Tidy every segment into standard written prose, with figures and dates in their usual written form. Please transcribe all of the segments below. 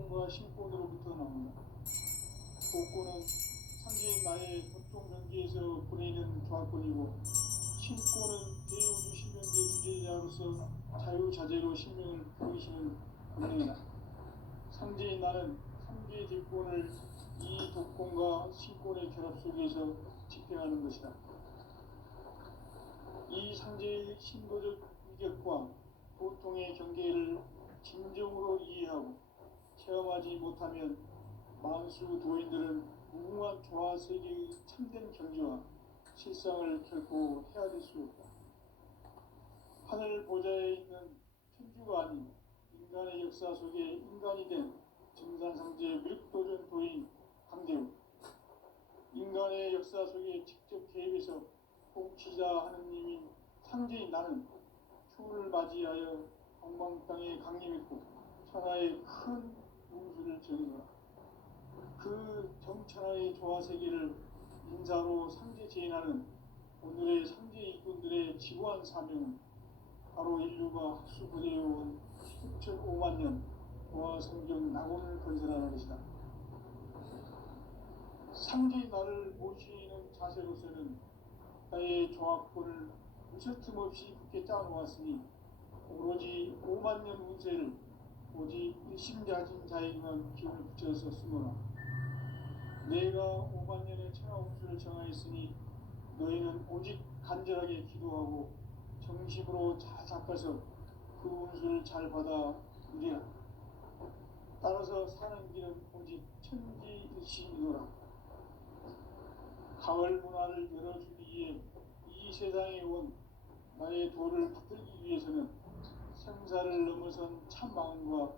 독권과 신권으로부터 나온다. 독권은 상대인 나의 협동 경계에서 보내는 조합권이고, 신권은 대우주 신명계 주제자로서 자유자재로 신명을 보이시는 권능이다. 상대인 나는 3개의 대권을 이 독권과 신권의 결합 속에서 집행하는 것이다. 이 상제의 신도적 위격과 보통의 경계를 진정으로 이해하고 체험하지 못하면 만수 도인들은 무궁한 조화 세계의 참된 경지와 실상을 결코 헤아릴 수 없다. 하늘 보좌에 있는 천주가 아닌 인간의 역사 속에 인간이 된 증산상제 미륵도전 도인 강대우, 인간의 역사 속에 직접 개입해서 통치자 하느님인 상제인 나는 추후를 맞이하여 방방땅에 강림했고 천하의 큰 웅수를 정의하라. 그 정천하의 조화세계를 인사로 상제 제인하는 오늘의 상제 일꾼들의 지구한 사명은 바로 인류가 학수부대해온 수천 5만 년 조화성경 낙원을 건설하는 것이다. 상제의 나를 모시는 자세로서는 나의 조합권을 무슨 틈없이 굳게 짜놓았으니 오로지 5만 년 운세를 오직 일심가진 자에게만 기운을 붙여서 쓰노라. 내가 5만 년의 천하 운수를 정하였으니 너희는 오직 간절하게 기도하고 정심으로 잘 닦아서 그 운수를 잘 받아 누리라. 따라서 사는 길은 오직 천지일심이노라. 가을 문화를 열어주기 위해 이 세상에 온 나의 도를 붙들기 위해서는 생사를 넘어선 참 마음과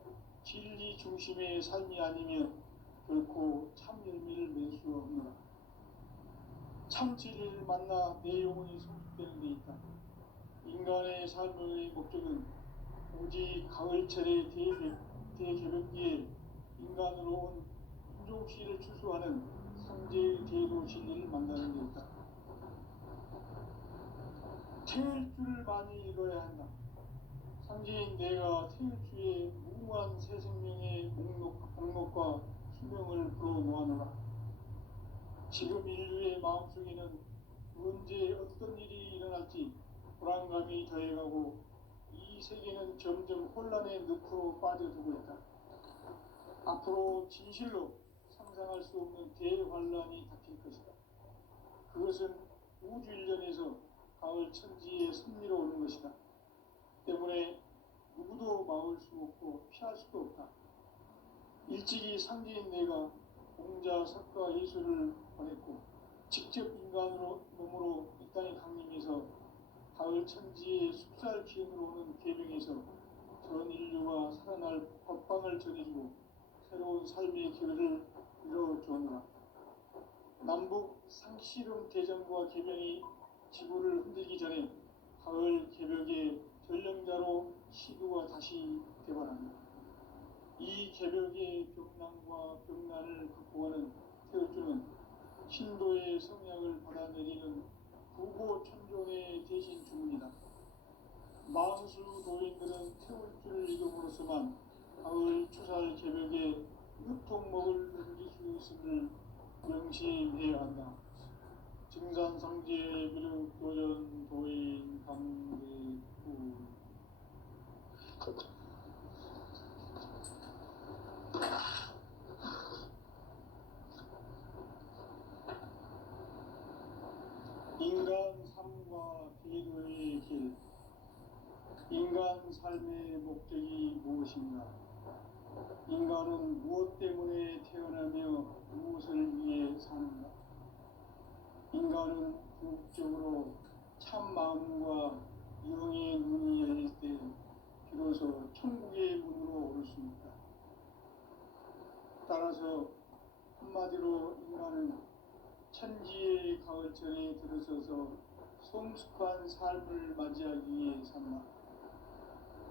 진리 중심의 삶이 아니면 결코 참 열매를 맺을 수 없노라. 참 진리를 만나 내 영혼이 성숙되는 데 있다. 인간의 삶의 목적은 오직 가을철의 대개벽기에 인간으로 온 인종시를 추수하는 상제의 대도 진리를 만나는 데 있다. 태일 줄을 많이 읽어야 한다. 상제인 내가 태일주의 무궁한 새 생명의 목록과 수명을 불어모아노라. 지금 인류의 마음속에는 언제 어떤 일이 일어날지 불안감이 더해가고 이 세계는 점점 혼란의 늪으로 빠져들고 있다. 앞으로 진실로 상상할 수 없는 대환란이 닥칠 것이다. 그것은 우주 일련에서 가을 천지의 섭리로 오는 것이다. 때문에 누구도 막을 수 없고 피할 수도 없다. 일찍이 상제인 내가 공자, 석가, 예수를 보냈고 직접 인간으로 몸으로 이 땅에 강림해서 가을 천지의 숲살 기운으로 오는 계명에서 전 인류가 살아날 법방을 전해주고 새로운 삶의 기회를 이뤄주었노라. 남북 상씨름 대전과 계명이 지구를 흔들기 전에 가을 개벽의 전령자로 시도가 다시 되관합니다. 이 개벽의 벽난과 벽난을 극복하는 태울주는 신도의 성약을 받아내리는 부고천종의 대신 주문이다. 만수 도인들은 태울주를 이름으로서만 가을 추살 개벽의 유통목을 넘길 수 있음을 명심해야 한다. 증산상제 미륵도전 도인 강대구. 인간 삶과 기도의 길. 인간 삶의 목적이 무엇인가? 인간은 무엇 때문에 태어나며 무엇을 위해 사는가? 인간은 궁극적으로 참 마음과 영의 눈이 열릴 때 비로소 천국의 문으로 오를 수 있다. 따라서 한마디로 인간은 천지의 가을철에 들어서서 성숙한 삶을 맞이하기 위해 산다.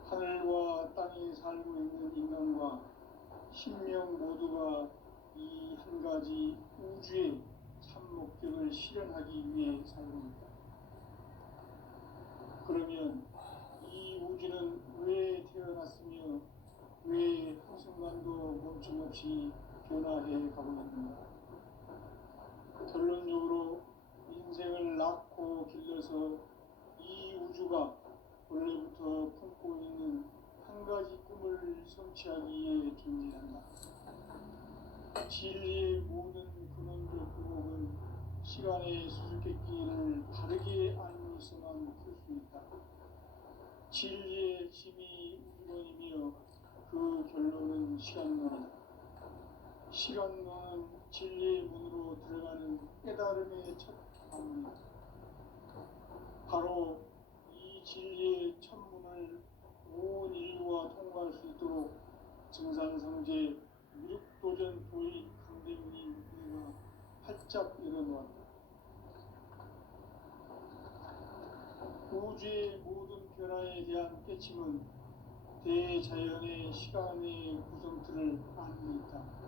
하늘과 땅에 살고 있는 인간과 신명 모두가 이 한 가지 우주의 참 목적을 실현하기 위해 살고 있다. 그러면 이 우주는 왜 태어났으며 왜 한순간도 멈춰 끊임없이 변화해 가고 있습니다. 결론적으로 인생을 낳고 길러서 이 우주가 원래부터 품고 있는 한 가지 꿈을 성취하기 위해 존재한다. 진리의 모든 근원적 구목은 시간의 수수께끼를 바르게 알고서만 풀 수 있다. 진리의 힘이 우주론이며 그 결론은 시간론이다. 시간론은 진리의 문으로 들어가는 깨달음의 첫 방문이다. 바로 이 진리의 첫 문을 온 인류가 통과할 수 있도록 증산상제 미륵도전 도의 강대문이 내가 활짝 열어놓았다. 우주의 모든 변화에 대한 깨침은 대자연의 시간의 구성틀을 아는 데 있다.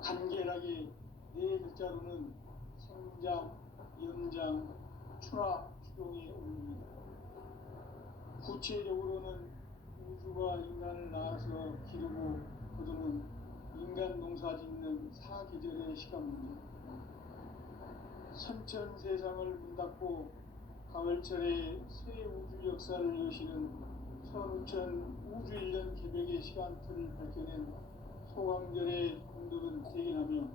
간결하게 네 글자로는 생장, 연장, 추나 추동의 원리이다. 구체적으로는 우주가 인간을 낳아서 기르고 거두는 인간 농사 짓는 사계절의 시간 문제. 선천 세상을 문 닫고 가을철에 새 우주 역사를 여시는 선우천 우주 1년 개벽의 시간틀을 밝혀낸 소강절의 공덕은 대견하며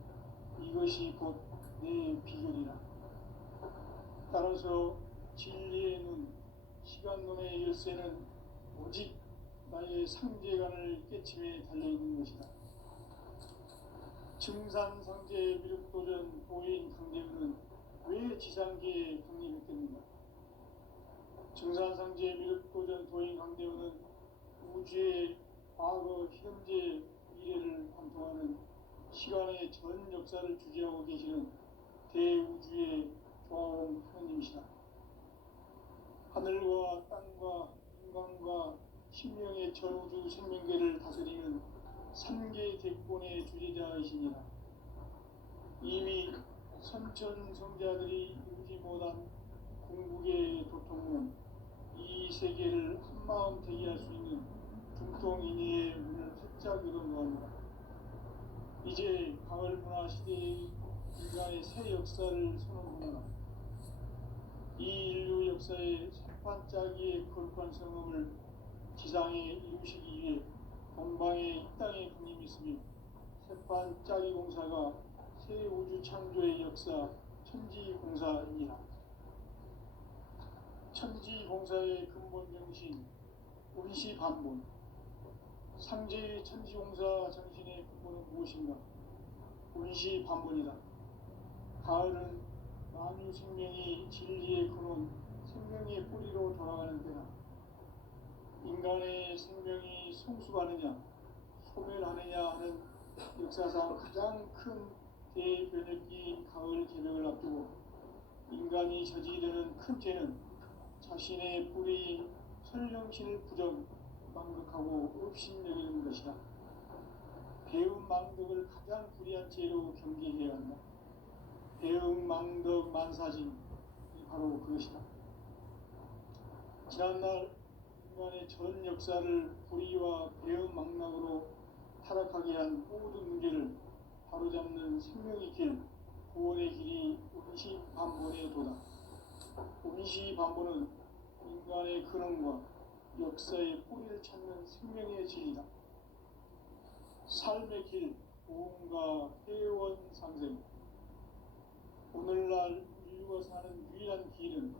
이것이 곧 내 비결이라. 따라서 진리의 눈, 시간론의 열쇠는 오직 나의 상제관을 깨침에 달려있는 것이다. 증산상제 미륵도전 도인 강대문은 왜 지상계에 강림했겠는가? 증산상제 미륵도전 도인 강대문은 우주의 과거, 현재, 미래를 관통하는 시간의 전 역사를 주재하고 계시는 대우주의 조화로운 하느님이시다. 하늘과 땅과 인간과 신명의 전우주 생명계를 다스리는 3개 대권의 주제자이시니라. 이미 선천 성자들이 이루지 못한 궁극의 도통은 이 세계를 한마음 되게 할 수 있는 중통인의의 문을 활짝 열어놓았노라. 이제 가을 문화 시대의 인간의 새 역사를 선언하노라. 이 인류 역사의 새반짝이의 거룩한 성음을 지상에 이루시기 위해 동방에 이 땅에 군림이 있으며 새반짝이 공사가 새 우주 창조의 역사 천지공사이니라. 천지공사의 근본 정신 운시반본. 상제의 천지공사 정신의 근본은 무엇인가? 운시반본이다. 가을은 만유 생명이 진리의 근원, 생명의 뿌리로 돌아가는 때나 인간의 생명이 성숙하느냐, 소멸하느냐 하는 역사상 가장 큰 대변혁기인 가을 개벽을 앞두고 인간이 저지르는 큰 죄는 자신의 뿌리인 설령신을 부정, 망극하고 업신여기는 것이다. 배움 망덕을 가장 불의한 죄로 경계해야 한다. 배움 망덕 만사진이 바로 그것이다. 지난날 인간의 전 역사를 불의와 배움 망락으로 타락하게 한 모든 문제를 바로잡는 생명의 길, 구원의 길이 운시반본의 도다. 운시반본은 인간의 근원과 역사의 뿌리를 찾는 생명의 진리다. 삶의 길, 보험과 회원 상생. 오늘날 인류가 사는 유일한 길은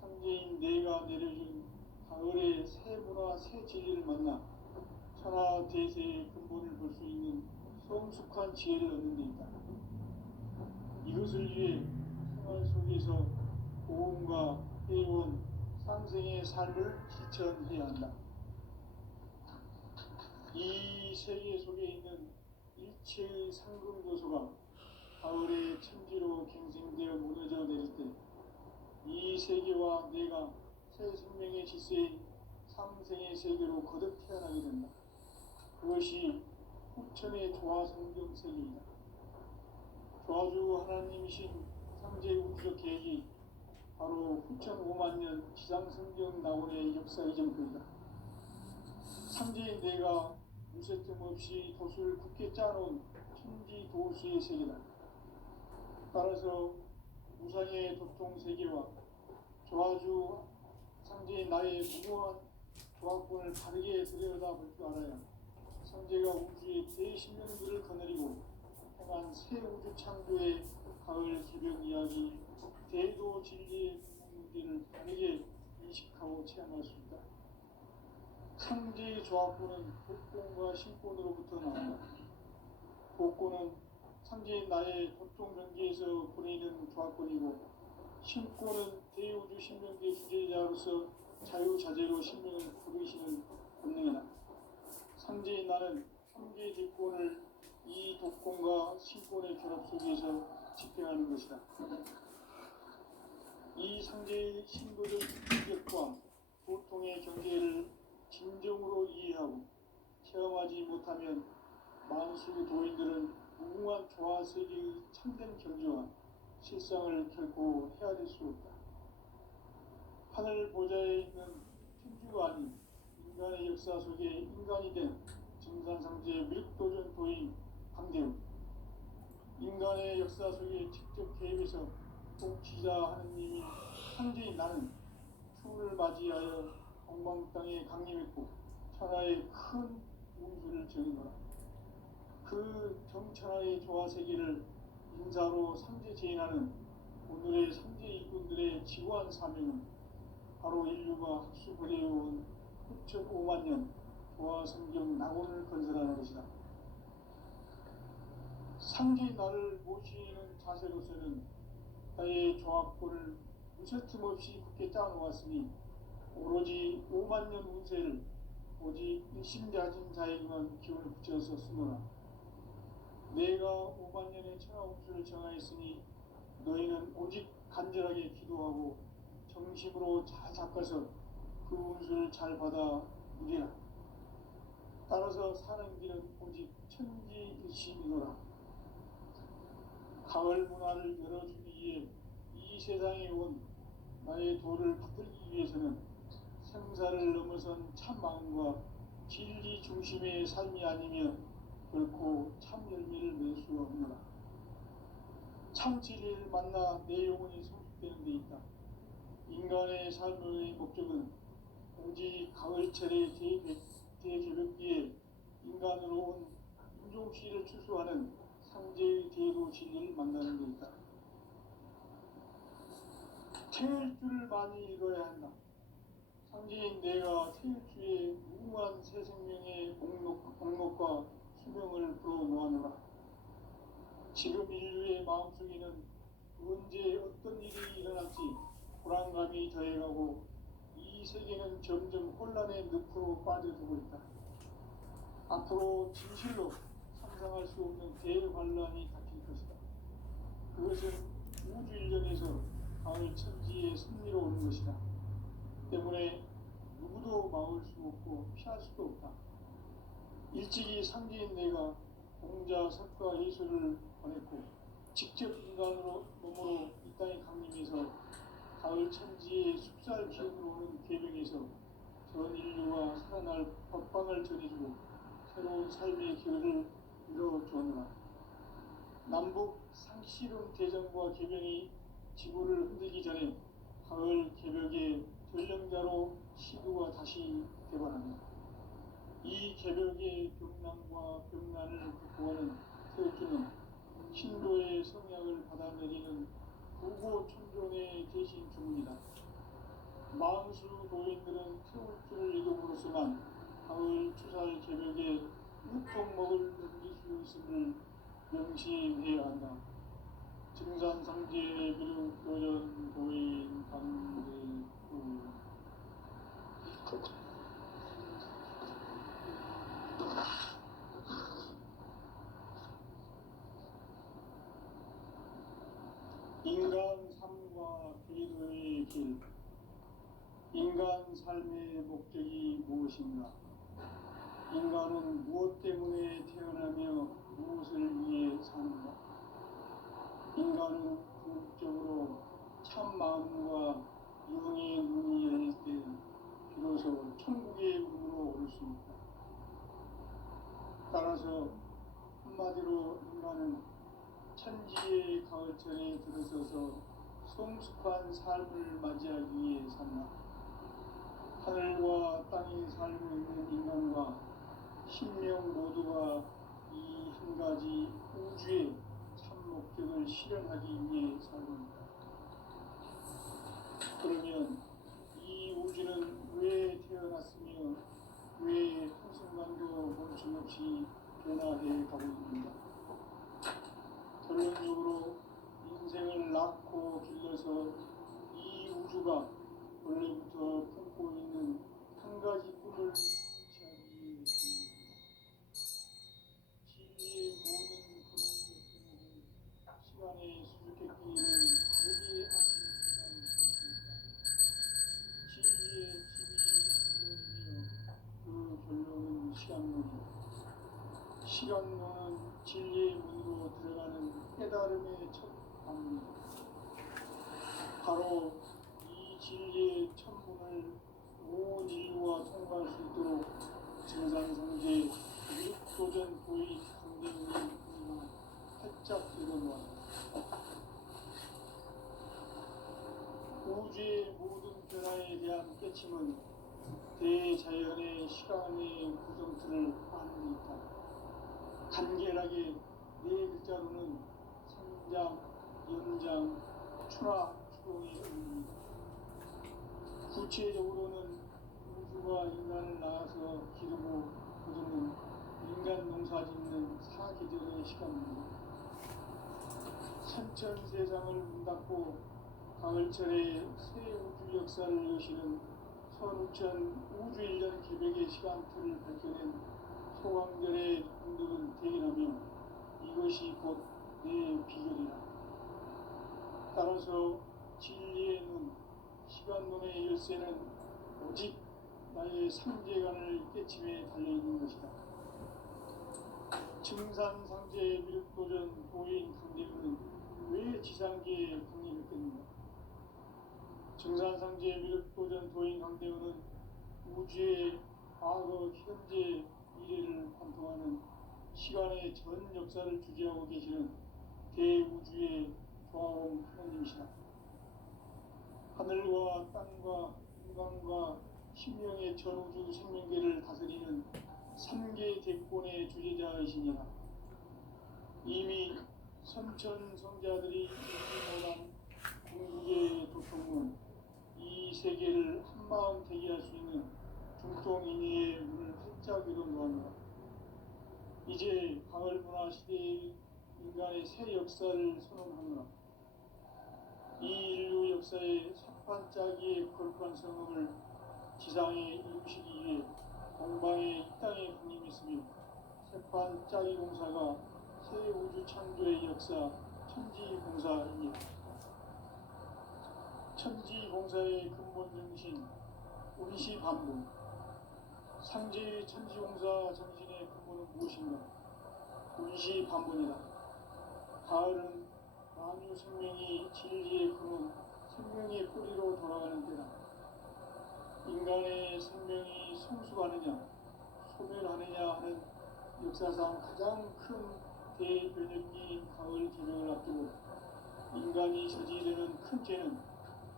상제인 내가 내려준 가을의 새 문화, 새 진리를 만나 천하 대세의 근본을 볼 수 있는 성숙한 지혜를 얻는 데 있다. 이것을 위해 생활 속에서 보험과 회원, 상생의 삶을 실천해야 한다. 이 세계 속에 있는 일체의 상금 요소가 가을의 천지로 갱생되어 무너져 내릴 때 이 세계와 내가 새 생명의 질서인 삼생의 세계로 거듭 태어나게 된다. 그것이 후천의 조화성경 세계이다. 조화주 하나님이신 상제 우주적 계획이 바로 후천 5만 년 지상성경 낙원의 역사 이전표이다. 상제인 내가 무쇠뜸 없이 도수를 굳게 짜놓은 천지 도수의 세계다. 따라서 무상의 도통 세계와 조화주 상제의 나의 무모한 조합권을 바르게 들여다볼 줄 알아야 상제가 우주의 대신령들을 거느리고 행한 새 우주 창조의 가을 개벽 이야기, 대도 진리의 문제를 바르게 인식하고 체험할 수 있다. 상제의 조합권은 복권과 신권으로부터 나온다. 복권은 상제의 나의 도통 경계에서 보내는 조합권이고, 신권은 대우주 신명계 주제자로서 자유자재로 신명을 부르시는 본능이다. 상제의 나는 3개의 대권을 이 독권과 신권의 결합 속에서 집행하는 것이다. 이 상제의 신도적 인격과 도통의 경계를 진정으로 이해하고 체험하지 못하면 만수 도인들은 무궁한 조화 세계의 참된 경지와 실상을 결코 헤아릴 수 없다. 하늘 보좌에 있는 천주가 아닌 인간의 역사 속에 인간이 된 증산상제의 밀도전 도인 강대훈, 인간의 역사 속에 직접 개입해서 통치자 하느님인 상제인 나는 추운을 맞이하여 동방 땅에 강림했고 천하의 큰 운수를 정인노라. 그 정천하의 조화세계를 인사로 상제 제인하는 오늘의 상제 일꾼들의 지구한 사명은 바로 인류가 학수부려온 9,500만 년 조화성경 낙원을 건설하는 것이다. 상제의 나를 모시는 자세로서는 나의 조합권을 무쇠틈 없이 굳게 짜놓았으니 오로지 5만 년 운세를 오직 일심자진 자에게만 기운을 붙여서 쓰노라. 내가 5만 년의 천하 운수를 정하였으니 너희는 오직 간절하게 기도하고 정심으로 잘 닦아서 그 운수를 잘 받아 누리라. 따라서 사는 길은 오직 천지일심이노라. 가을 문화를 열어주기 위해 이 세상에 온 나의 도를 붙들기 위해서는 생사를 넘어선 참 마음과 진리 중심의 삶이 아니면 결코 참 열매를 낼 수 없노라. 참 진리를 만나 내 영혼이 성숙되는 데 있다. 인간의 삶의 목적은 오직 가을철의 대개벽기에 인간으로 온 인종씨를 추수하는 상제의 대도 진리를 만나는 데 있다. 태일주를 많이 읽어야 한다. 상제인 내가 태일주의 무궁한 새 생명의 목록과 수명을 불어놓아노라. 지금 인류의 마음속에는 언제 어떤 일이 일어날지 불안감이 더해가고 이 세계는 점점 혼란의 늪으로 빠져들고 있다. 앞으로 진실로 상상할 수 없는 대환란이 닥칠 것이다. 그것은 우주 일련에서 가을 천지의 승리로 오는 것이다. 때문에 누구도 막을 수 없고 피할 수도 없다. 일찍이 상제인 내가 공자, 석가, 예수를 보냈고 직접 인간으로 몸으로 이 땅에 강림해서 가을 천지의 숲살 기운으로 오는 계명에서 전 인류가 살아날 법방을 전해주고 새로운 삶의 기회를 이뤄주었노라. 남북 상시름 대전과 계명이 지구를 흔들기 전에 가을 개벽의 전령자로 시구가 다시 개발합니다. 이 개벽의 병난과 병난을 극복하는 태일주는 신도의 성약을 받아내리는 부고 천종의 대신 주문이다. 만수 도인들은 태울주를 이름으로서만 가을 추살 개벽에 유통목을 넘길 수 있음을 명심해야 한다. 증산상제의 미륵도전 도인 강대구 인간 삶과 기도의 길. 인간 삶의 목적이 무엇인가? 인간은 무엇 때문에 태어나며 무엇을 위해 사는가? 인간은 궁극적으로 참 마음과 영의 문이 열릴 때 비로소 천국의 문으로 올 수 있다. 한마디로 인간은 천지의 가을철에 들어서서 성숙한 삶을 맞이하기 위해 산다. 하늘과 땅에 살고 있는 인간과 신명 모두가 이 한 가지 우주의 참 목적을 실현하기 위해 살고 있다. 그러면 이 우주는 왜 태어났으며 왜 한순간도 멈춤없이 변화해 가고 있는가? 결론적으로 인생을 낳고 길러서 이 우주가 원래부터 품고 있는 한 가지 꿈을 성취하기 위해 진리의 모든 근원적인 시간의 수수께끼를 다르게 하는 진리의 집이 근원이며 그 결론은 시간론이다. 시간론은 진리의 문으로 들어가는 깨달음의 첫 방문이다. 바로 이 진리의 천문을 온 인류가 통과할 수 있도록 증산성제 육도전 도의 강대문이 활짝 열어놓았다. 우주의 모든 변화에 대한 깨침은 대자연의 시간의 구성틀을 아는 데 있다. 간결하게 네 글자로는 성장, 연장, 추나, 추동의 의미입니다. 구체적으로는 우주가 인간을 낳아서 기르고 거두는 인간 농사 짓는 사계절의 시간입니다. 선천세상을 문 닫고 가을철에 새 우주 역사를 여시는 선우천 우주일년 기백의 시간틀을 밝혀낸 소강절의 분들은 대견하며 이것이 곧 내 비결이라. 따라서 진리의 눈, 시간론의 열쇠는 오직 나의 상제관을 깨침에 달려있는 것이다. 증산상제 미륵도전 도인 강대문은 왜 지상계에 강림했겠는가? 증산상제 미륵도전 도인 강대문은 우주의 과거, 현재, 미래를 관통하는 시간의 전 역사를 주재하고 계시는 대우주의 조화로운 하나님이시다. 하늘과 땅과 인간과 신명의 전우주 생명계를 다스리는 3개 대권의 주제자이시니라. 이미 선천성자들이 인지못한 궁극의 도통은 이 세계를 한마음 되게 할 수 있는 중통인의의 문을 활짝 열어놓았노라. 이제 가을문화 시대의 인간의 새 역사를 선언하노라. 이 인류 역사의 석판짜기의 거룩한 성음을 지상에 이루시기 위해 동방의 이 땅에 강림했으며 석판짜기 공사가 새 우주 창조의 역사 천지공사입니다. 천지공사의 근본 정신 운시반복. 상제의 천지공사 정신의 근본은 무엇인가? 운시반복이다. 가을은 만유 생명이 진리의 근원, 생명의 뿌리로 돌아가는 때다. 인간의 생명이 성숙하느냐, 소멸하느냐 하는 역사상 가장 큰 대변혁기인 가을 개명을 앞두고 인간이 저지르는 큰 죄는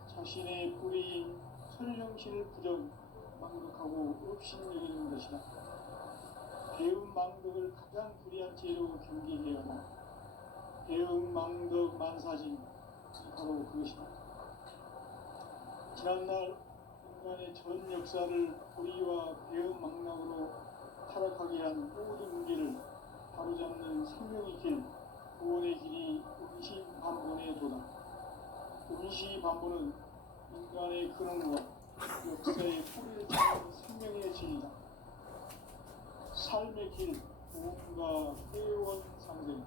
자신의 뿌리인 설령신을 부정, 망덕하고 업신여기는 것이다. 배움 망덕을 가장 불의한 죄로 경계해야 한다. 배움 망덕 만사진, 바로 그것이다. 지난날 인간의 전 역사를 불의와 배움 망락으로 타락하게 한 모든 문제를 바로잡는 생명의 길, 구원의 길이 운시반본의 도다. 운시반본은 인간의 근원과 역사의 뿌리를 찾는 생명의 진이다. 삶의 길, 구원과 회원 상생.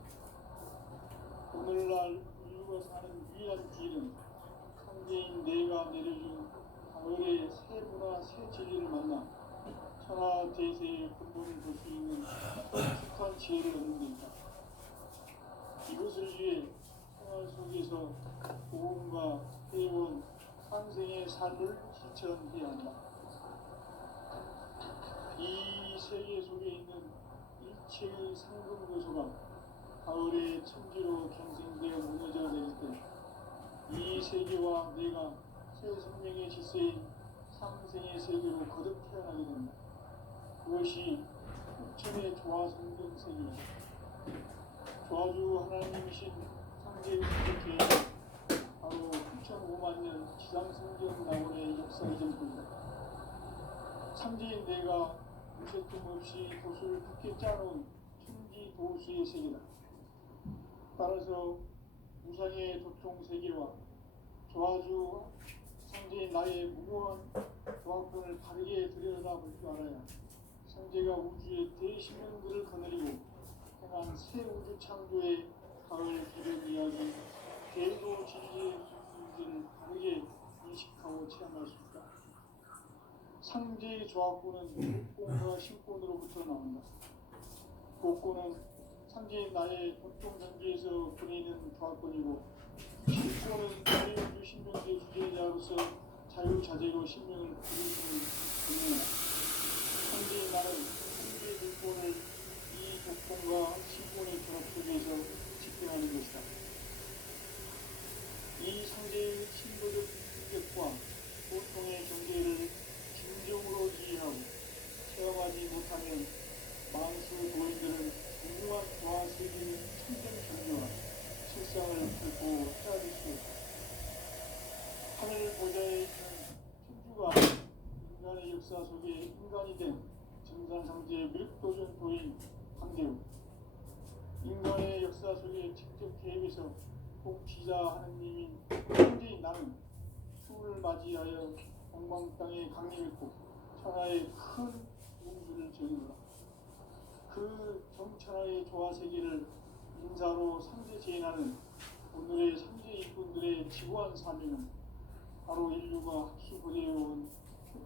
오늘날 인류가 사는 유일한 길은 상제인 내가 내려준 가을의 새 문화, 새 진리를 만나 천하 대세의 근본을 볼 수 있는 성숙한 지혜를 얻는 데 있다. 이것을 위해 생활 속에서 구원과 회원, 상생의 삶을 실천해야 한다. 이 세계 속에 있는 일체의 상금교수가 가을의 천지로 갱생되어 무너져 내릴 때 이 세계와 내가 새 생명의 질서인 상생의 세계로 거듭 태어나게 된다. 그것이 흑천의 조화성경 세계이다. 조화주 하나님이신 상제의 계획, 바로 9,5만 년 지상성경 낙원의 역사의 전부이다. 상제인 내가 무쇠뜸 없이 도수를 굳게 짜놓은 천지 도수의 세계다. 따라서 우상의 도통 세계와 조화주 상제인 나의 무모한 조합권을 바르게 들여다볼 줄 알아야 상제가 우주의 대신령들을 거느리고 행한 새 우주 창조의 가을 기름 이야기, 대도 진리의 문제를 바르게 인식하고 체험할 수 있다. 상제의 조합권은 복권과 신권으로부터 나온다. 복권은 상제인 나의 보통 경계에서 보내는 조합권이고, 신권은 자유우주 신명계 주제자로서 자유자재로 신명을 부르시는 분이다. 상제인 나는 상제의 물권을 이 복권과 신권의 결합 속에서 집행하는 것이다. 이 상제의 신도적 인격과 보통의 경계를 진정으로 이해하고 체험하지 못하면 만수 도인들은 무궁한 조화 세계의 천정 경계와 실상을 결코 헤아릴 수 없다. 하늘 보좌에 있는 천주가 인간의 역사 속에 인간이 된 정산상제의 밀도전 도인 황대우, 인간의 역사 속에 직접 개입해서 복지자 하느님인 황제인 나는 추운을 맞이하여 동방 땅에 강림했고 천하의 큰 우주를 지으노라. 그 정천하의 조화 세계를 인사로 상제 제인하는 오늘의 상제 일꾼들의 지구한 사명은 바로 인류가 합수부대해온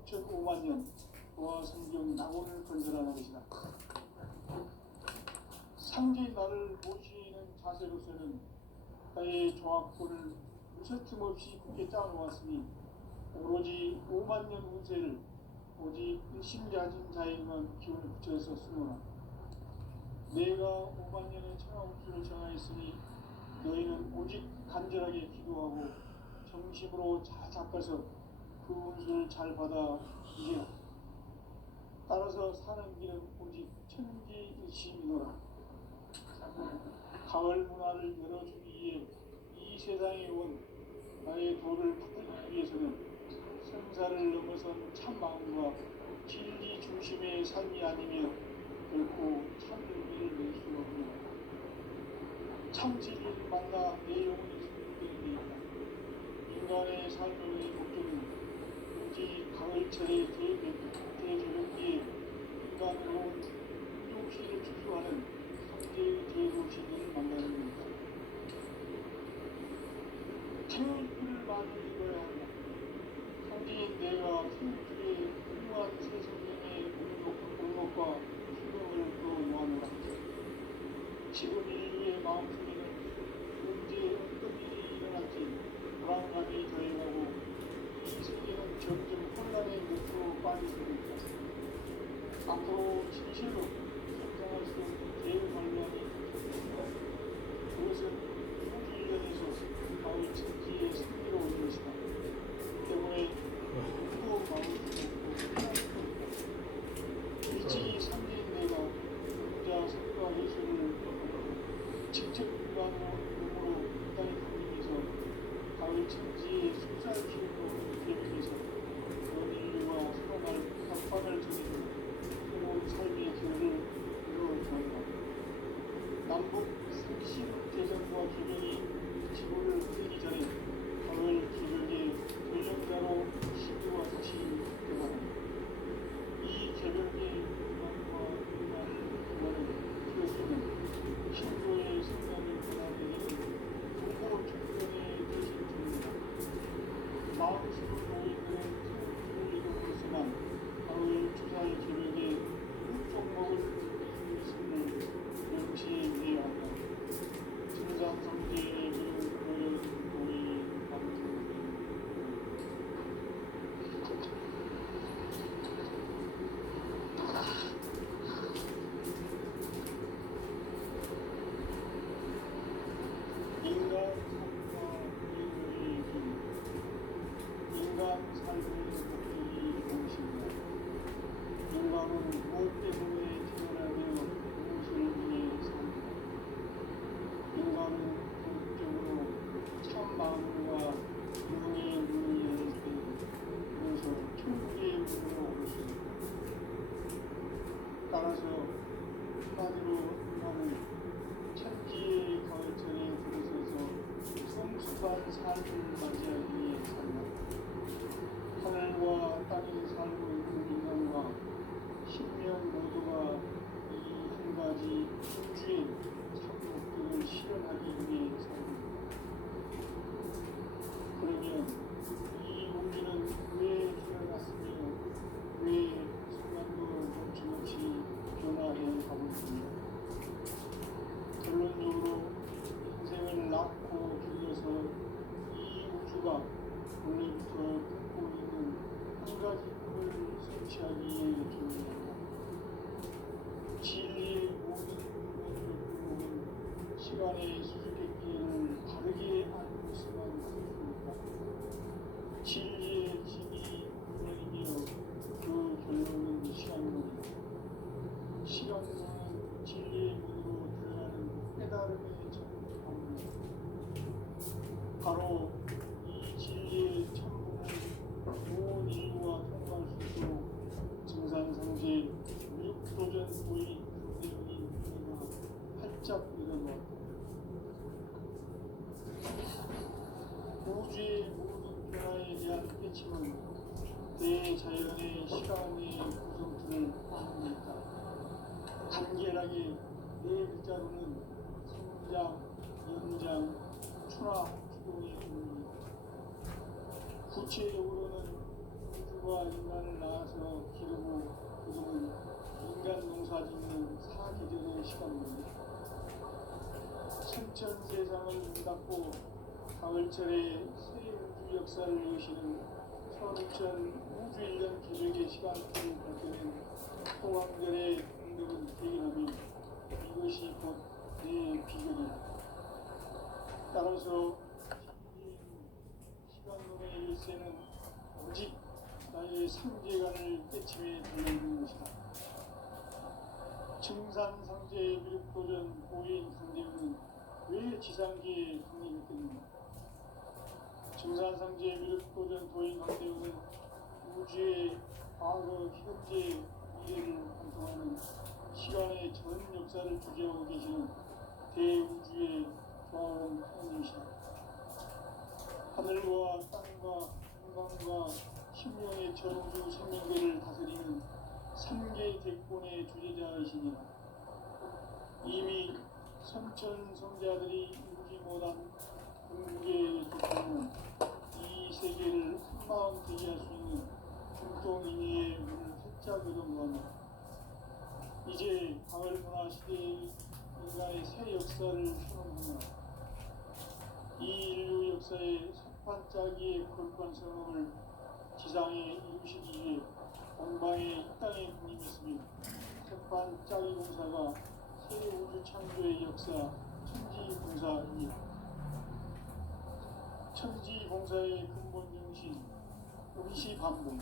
6,5만 년 조화 성경 낙원을 건설하는 것이다. 상제의 나를 모시는 자세로서는 나의 조합권을 무쇠틈 없이 굳게 짜놓았으니 오로지 5만 년 운세를 오직 일심가진 자에게만 기운을 붙여서 쓰노라. 내가 5만 년의 천하운수를 정하였으니 너희는 오직 간절하게 기도하고 정심으로 잘 닦아서 그 운수를 잘 받아 이겨라. 따라서 사는 길은 오직 천지일심이노라. 가을 문화를 열어주기 위해 이 세상에 온 나의 도를 붙들기 위해서는 생사를 넘어선 참 마음과 진리 중심의 삶이 아니며 결코 참 의미를 낼 수 없노라. 참 진리를 만나 내 영혼이 승리되는 데 있다. 인간의 삶의 목적은 오직 가을철의 대개벽기에 인간으로 운동시를 추수하는 상제의 제도신을 만나는 것이다. 태울을 많이 읽어야 한다. 상제인 내가 태울의 훌륭한 새 성경의 목록과 수명을 또 요하노라. 지금 인류의 마음속에는 언제 어떤 일이 일어날지 불안감이 더해가고 이 세계는 점점 혼란의 늪으로 빠지고 있다. 앞으로 진실로 상상할 수 없는 대환란이 닥쳐온다. 그것은 우주일련에서 가을 천지의 승리로운 것이다. 때문에 누구 마음을 먹고 일찍이 상제인 내가 혼자 성과 예술을 직접 인간으로 몸으로 땅에 강림해서 가을 천지의 숫살 키우고 계획해서 전 인류가 살아날 각방을 전해주는 새로운 삶의 기회를 이루어주었다. 남북 생식 대전과 개변이 지구를 흔들기 전에 가을 기벽의 전령자로 시기와 다시 들어가는 이 개벽의 인간과 인간을 구하는 기업에는 신조의 생명을 변화되기는 공고 총련의 대신 중입니다. 마음으로 노인들은 태우기를 이루었지만 가을 주사의 개벽에 묵종목을 있음을 명시해야 한다. 증상성제의 미운 우리 방송 결론적으로 인생을 낳고 길러서 이 우주가 원래부터 갖고 있는 한 가지 꿈을 성취하기에 존재한다. 진리의 모든 근본을 보는 시간의 수수께끼를 바르게 아는 것만 있습니다. 진리의 진이 분명이며 그 결론은 시간론이다. 시간론은 진리의 문으로 들어가는 깨달음의 전부입니다. 바로 이 진리의 천국을 온 인류가 통과할 수 있도록 증산상제 육도전 부의 강대영이 우리가 활짝 일어났다. 우주의 모든 변화에 대한 깨침은 대자연의 시간의 구성틀을 아닙니다. 간결하게 네 글자로는 성장, 연장, 출하, 주동의 의미입니다. 구체적으로는 우주가 인간을 낳아서 기르고 그동안 인간 농사 짓는 사계절의 시간입니다. 천천 세상을 문닫고 가을철에 새 우주 역사를 여시는 선천 우주 1년 기획의 시간표를 밝혀낸 소강절의 공덕은 대기하며 이것이 곧 내 비결이다. 따라서 시간론의 일세는 오직 나의 상제관을 깨침에 달려있는 것이다. 증산상제의 미륵도전 보인 강대우는 왜 지상계에 강림했겠는가? 증산상제의 미륵도전 도인 강대우는 우주의 과거, 현재, 미래를 관통하는 시간의 전 역사를 주재하고 계시는 대우주의 조화로운 하나님이시다. 하늘과 땅과 한강과 신명의 전우주 생명들을 다스리는 3개 대권의 주제자이시니라. 이미 선천 성자들이 이루지 못한 궁극의 기쁨은 이 세계를 한마음 되게 할 수 있는 중동인의의 문을 활짝 열어놓았다. 이제 가을 문화 시대의 인간의 새 역사를 선언합니다. 이 인류 역사의 첫 반짝이의 거룩한 성음을 지상에 이루시기 위해 공방의 이 땅에 군림했으며 첫 반짝이 공사가 새 우주 창조의 역사 천지봉사입니다. 천지봉사의 근본 정신 운시반복.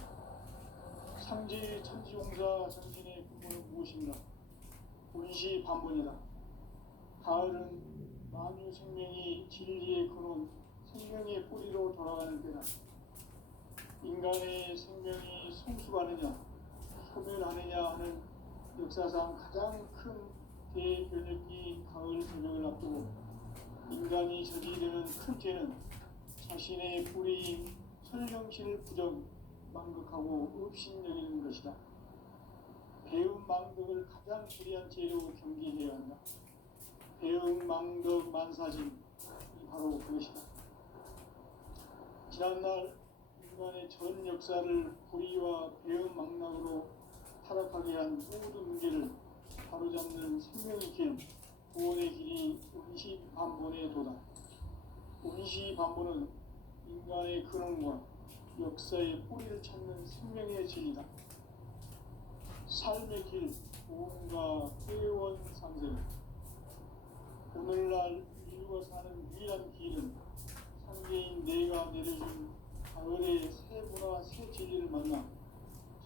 상제의 천지봉사 정신의 근본은 무엇인가? 운시반복이다. 가을은 만유 생명이 진리의 근원, 생명의 뿌리로 돌아가는 때다. 인간의 생명이 성숙하느냐, 소멸하느냐 하는 역사상 가장 큰 대변혁기 가을 저녁을 앞두고 인간이 저지르는 큰 죄는 자신의 뿌리인 설령신을 부정, 망극하고 업신여기는 것이다. 배움 망덕을 가장 불의한 죄로 경계해야 한다. 배움 망덕 만사짐이 바로 그것이다. 지난날 인간의 전 역사를 불의와 배움 망락으로 타락하게 한 모든 문제를 바로잡는 생명의 길, 구원의 길이 운시반본의 도다. 운시반본은 인간의 근원과 역사의 뿌리를 찾는 생명의 진리다. 삶의 길, 구원과 회원 상생. 오늘날 인류가 사는 유일한 길은 상계인 내가 내려준 가을의 새 문화, 새 진리를 만나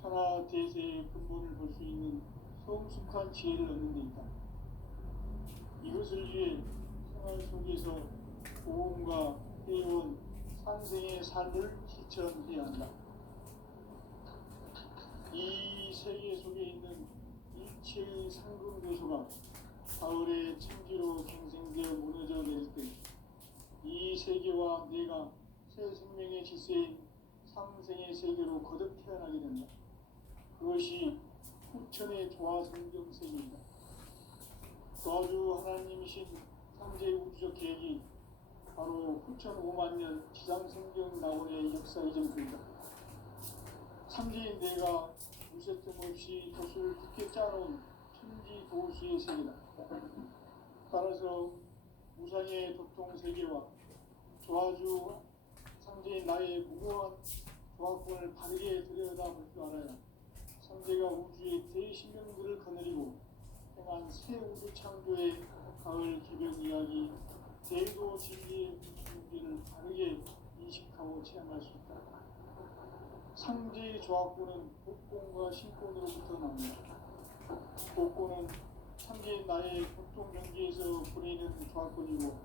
천하 대세의 근본을 볼 수 있는 성숙한 지혜를 얻는 데 있다. 이것을 위해 생활 속에서 보험과 회원, 상생의 삶을 실천해야 한다. 이 세계 속에 있는 일체의 상근교수가 가을의 천지로 갱생되어 무너져 내릴 때 이 세계와 내가 새 생명의 질서인 상생의 세계로 거듭 태어나게 된다. 그것이 후천의 조화성경 세계이다. 도와주 하나님이신 상제 우주적 계획이 바로 후천 5만 년 지상성경 낙원의 역사의 전부이다. 참지인 내가 무쇠뜸 없이 돛을 굳게 짜놓은 천지 도수의 세계다. 따라서 따라서 무상의 도통 세계와 조화주 상제인 나의 무고한 조합권을 바르게 들여다볼 줄 알아야 상제가 우주의 대신명들을 거느리고 행한 새 우주 창조의 가을 기병 이야기 대도 진리의 무기를 바르게 인식하고 체험할 수 있다. 상제의 조합권은 복권과 신권으로부터 나옵니다. 복권은 상제인 나의 보통 경계에서 보내는 조합권이고,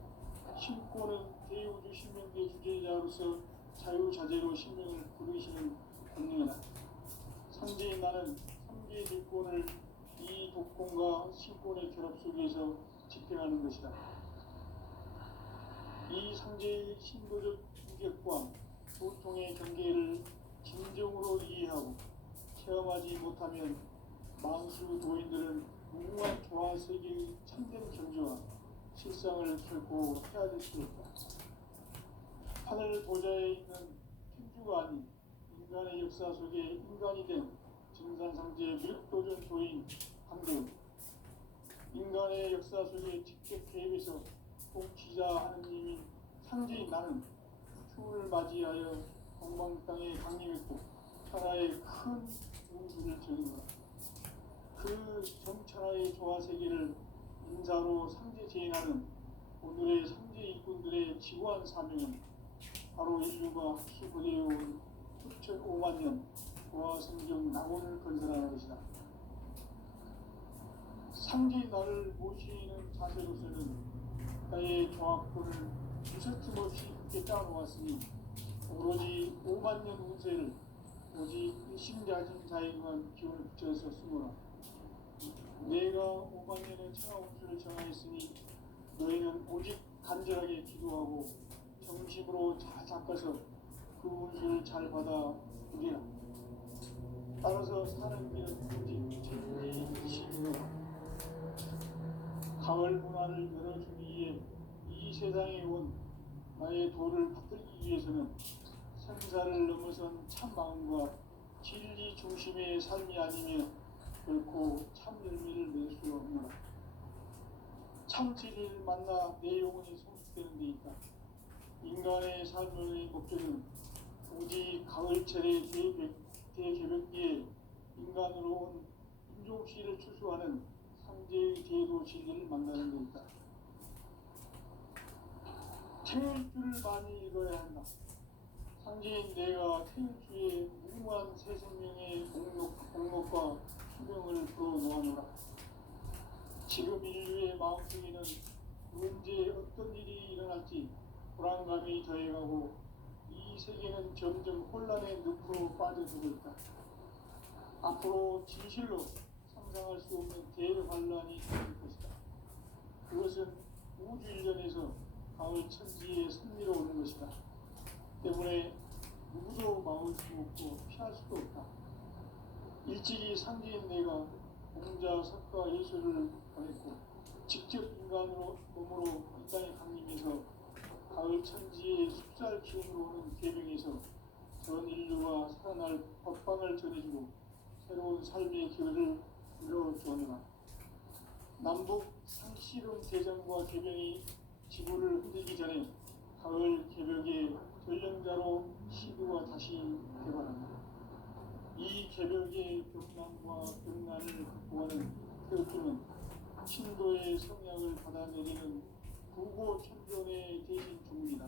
신권은 대우주 신명계 주제자로서 자유자재로 신명을 부르시는 권능이다. 상제인 나는 삼계 질권을 이 독권과 신권의 결합 속에서 집행하는 것이다. 이 상제의 신도적 인격과 보통의 경계를 진정으로 이해하고 체험하지 못하면 만수 도인들은 무궁한 조화 세계의 참된 경지와 실상을 결코 헤아릴 수 없다. 하늘 도자에 있는天주가 아닌 인간의 역사 속에 인간이 된 증산상제의 미륵도전 도인 강대우, 인간의 역사 속에 직접 개입해서 통치자 하느님인 상제인 나는 추운을 맞이하여 건방 땅에 강림했고 천하의 큰 우주를 즐긴다. 그 정천하의 조화 세계를 인사로 상제 제인하는 오늘의 상제 일꾼들의 지구한 사명은 바로 인류가 수고해온 수천 5만 년 조화 성경 낙원을 건설하는 것이다. 상제의 나를 모시는 자세로서는 나의 조합권을 무설림 없이 굳게 짜놓았으니 오로지 5만 년 운세를 오직 일심자진 자에게만 기운을 붙여서 쓰노라. 내가 5만 년의 천하 운수를 정하였으니 너희는 오직 간절하게 기도하고 정심으로 잘 닦아서 그 운수를 잘 받아 보리라. 따라서 사는 길은 오직 진리이시니라. 가을 문화를 열어주기 위해 이 세상에 온 나의 도를 붙들기 위해서는 생사를 넘어선 참 마음과 진리 중심의 삶이 아니면 결코 참 열매를 낼 수 없노라. 참 진리를 만나 내 영혼이 성숙되는 데 있다. 인간의 삶의 목적은 오직 가을철의 대개벽기에 인간으로 온 인종씨를 추수하는 상제의 대도 진리를 만나는 데 있다. 태울 줄을 많이 읽어야 한다. 상제인 내가 태울주의 무궁한 새 생명의 공목과 수명을 풀어놓아노라. 지금 인류의 마음속에는 언제 어떤 일이 일어날지 불안감이 더해가고 이 세계는 점점 혼란의 늪으로 빠져들고 있다. 앞으로 진실로 상상할 수 없는 대환란이 생길 것이다. 그것은 우주 일련에서 가을 천지에 선미로 오는 것이다. 때문에 누구도 막을 수 없고 피할 수도 없다. 일찍이 상제인 내가 공자, 석가, 예술을 보냈고 직접 인간으로 몸으로 이 땅에 강림해서 가을 천지의 숫살 기운으로 오는 계명에서 전 인류가 살아날 법방을 전해주고 새로운 삶의 길을 이뤄주었노라. 남북 상실은 대전과 개병이 지구를 흔들기 전에 가을 개벽의 전령자로 시구가 다시 개발한다. 이 개벽의 벽난과 벽난을 극복하는 태극기는 신도의 성향을 받아내리는 구고천존의 대신 주문이다.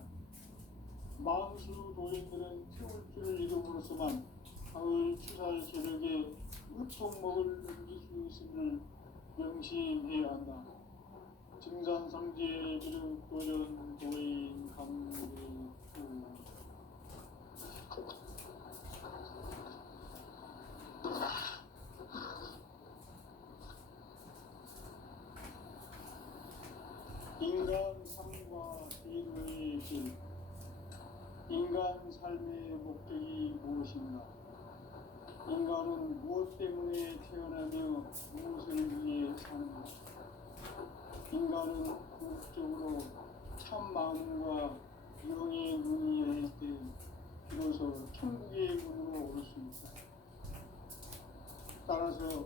망수 도인들은 태울 줄을 이름으로서만 가을 추살 개벽에 으통먹을 넘길 수 있음을 명심해야 한다. 증산상제의 미륵도전 도인 강대우. 인간 삶과 인류의 길. 인간 삶의 목적이 무엇인가? 인간은 무엇 때문에 태어나며 무엇을 위해 사는가? 인간은 궁극적으로 참 마음과 영의 눈이 열릴 때 비로소 천국의 문으로 오를 수 있다. 따라서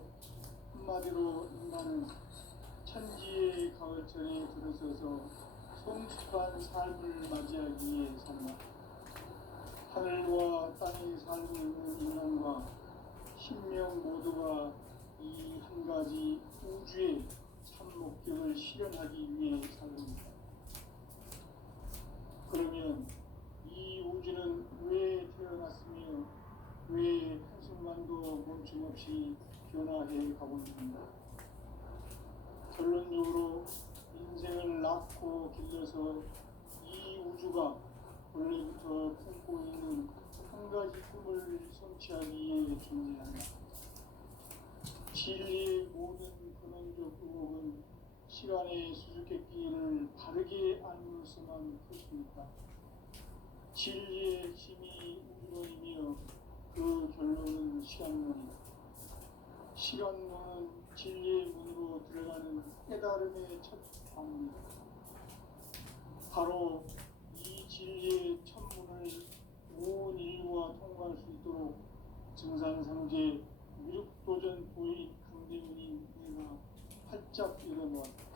한마디로 인간은 천지의 가을철에 들어서서 성숙한 삶을 맞이하기 위해 산다. 하늘과 땅에 살고 있는 인간과 신명 모두가 이 한 가지 우주의 참 목적을 실현하기 위해 살습니다. 그러면 이 우주는 왜 태어났으며 왜 한순간도 멈춤없이 변화해 가고 있는가? 결론적으로 인생을 낳고 길러서 이 우주가 원래부터 품고 있는 한 가지 꿈을 성취하기 위해 존재한다. 진리의 모든 근원적 의혹은 시간의 수수께끼를 바르게 알면서만 풀습니다. 진리의 힘이 우주론이며 그 결론은 시간론이다. 시간론은 진리의 문으로 들어가는 깨달음의 첫 방문이다. 바로 이 진리의 첫문을 온 인류가 통과할 수 있도록 증산상제 미륵도전 도의 강대문이 내가 활짝 열어놓았다.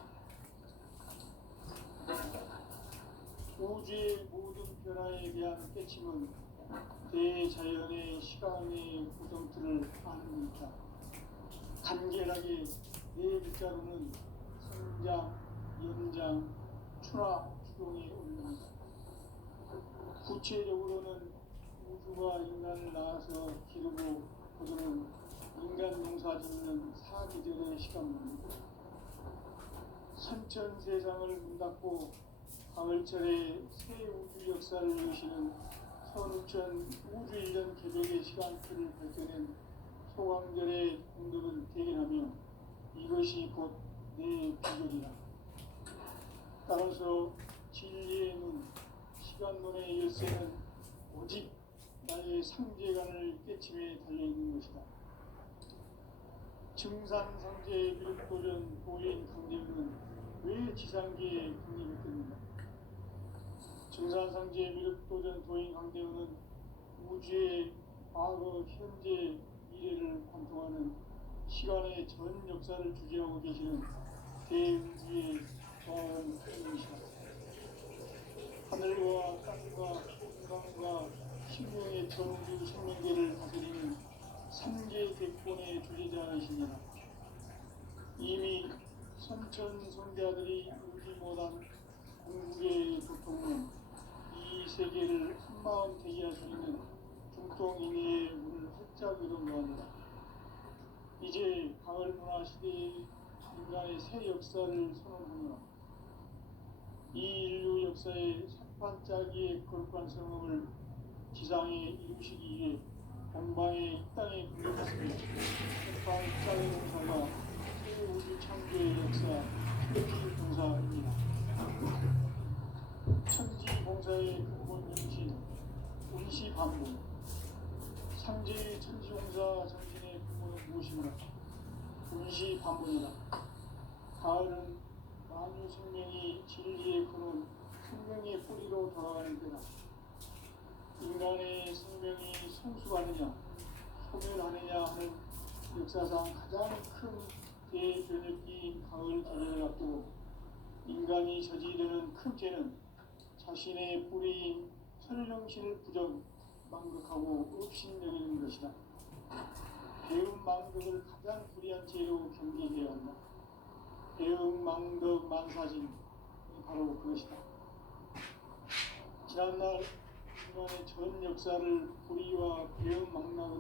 우주의 모든 변화에 대한 깨침은 대자연의 시간의 구성틀을 아는 것이다. 간결하게 네 글자로는 성장, 연장, 추락, 추동에 올립니다. 구체적으로는 우주가 인간을 낳아서 기르고 거두는 인간 농사 짓는 사계절의 시간입니다. 선천 세상을 문 닫고 가을철에 새 우주 역사를 여시는 선우천 우주 1년 개벽의 시간표를 밝혀낸 소강절의 공덕을 대견하며 이것이 곧 내 비결이다. 따라서 진리의 문, 시간론의 열쇠는 오직 나의 상제관을 깨침에 달려있는 것이다. 증산상제 미륵도전 도인 강대문은 왜 지상계에 국립했겠는가? 증산상제 미륵도전 도인 강대문은 우주의 과거, 현재, 미래를 관통하는 시간의 전 역사를 주재하고 계시는 대우주의 저하는 분이시다. 하늘과 땅과 인간과 신명의 전우주 생명계를 다스리는 삼계 대권의 주제자이시니라. 이미 선천 성대아들이 울지 못한 궁극의 고통은 이 세계를 한마음 되게 할 수 있는 중통인의 문을 활짝 열어놓았다. 이제 가을 문화 시대의 인간의 새 역사를 선언하노라. 이 인류 역사의 산판짜기의 거룩한 성음을 지상에 이루시기 위해 동방의 이 땅에 군림했습니다. 산판짜기 공사가 새 우주 창조의 역사 천지공사입니다. 천지공사의 근본 정신 운시반복. 상제의 천지공사 정신의 근본은 무엇인가? 운시반복이다. 가을은 만유 생명이 진리의 근원, 생명의 뿌리로 돌아가는 때다. 인간의 생명이 성숙하느냐, 소멸하느냐 하는 역사상 가장 큰 대변혁기인 가을 계절을 앞두고 인간이 저지르는 큰 죄는 자신의 뿌리인 설령신을 부정, 망극하고 업신여기는 것이다. 배움 망덕을 가장 불의한 죄로 경계되어야 한다. 배움 망덕 만사진이 바로 그것이다. 지난날 인간의 전 역사를 불의와 배움 망락으로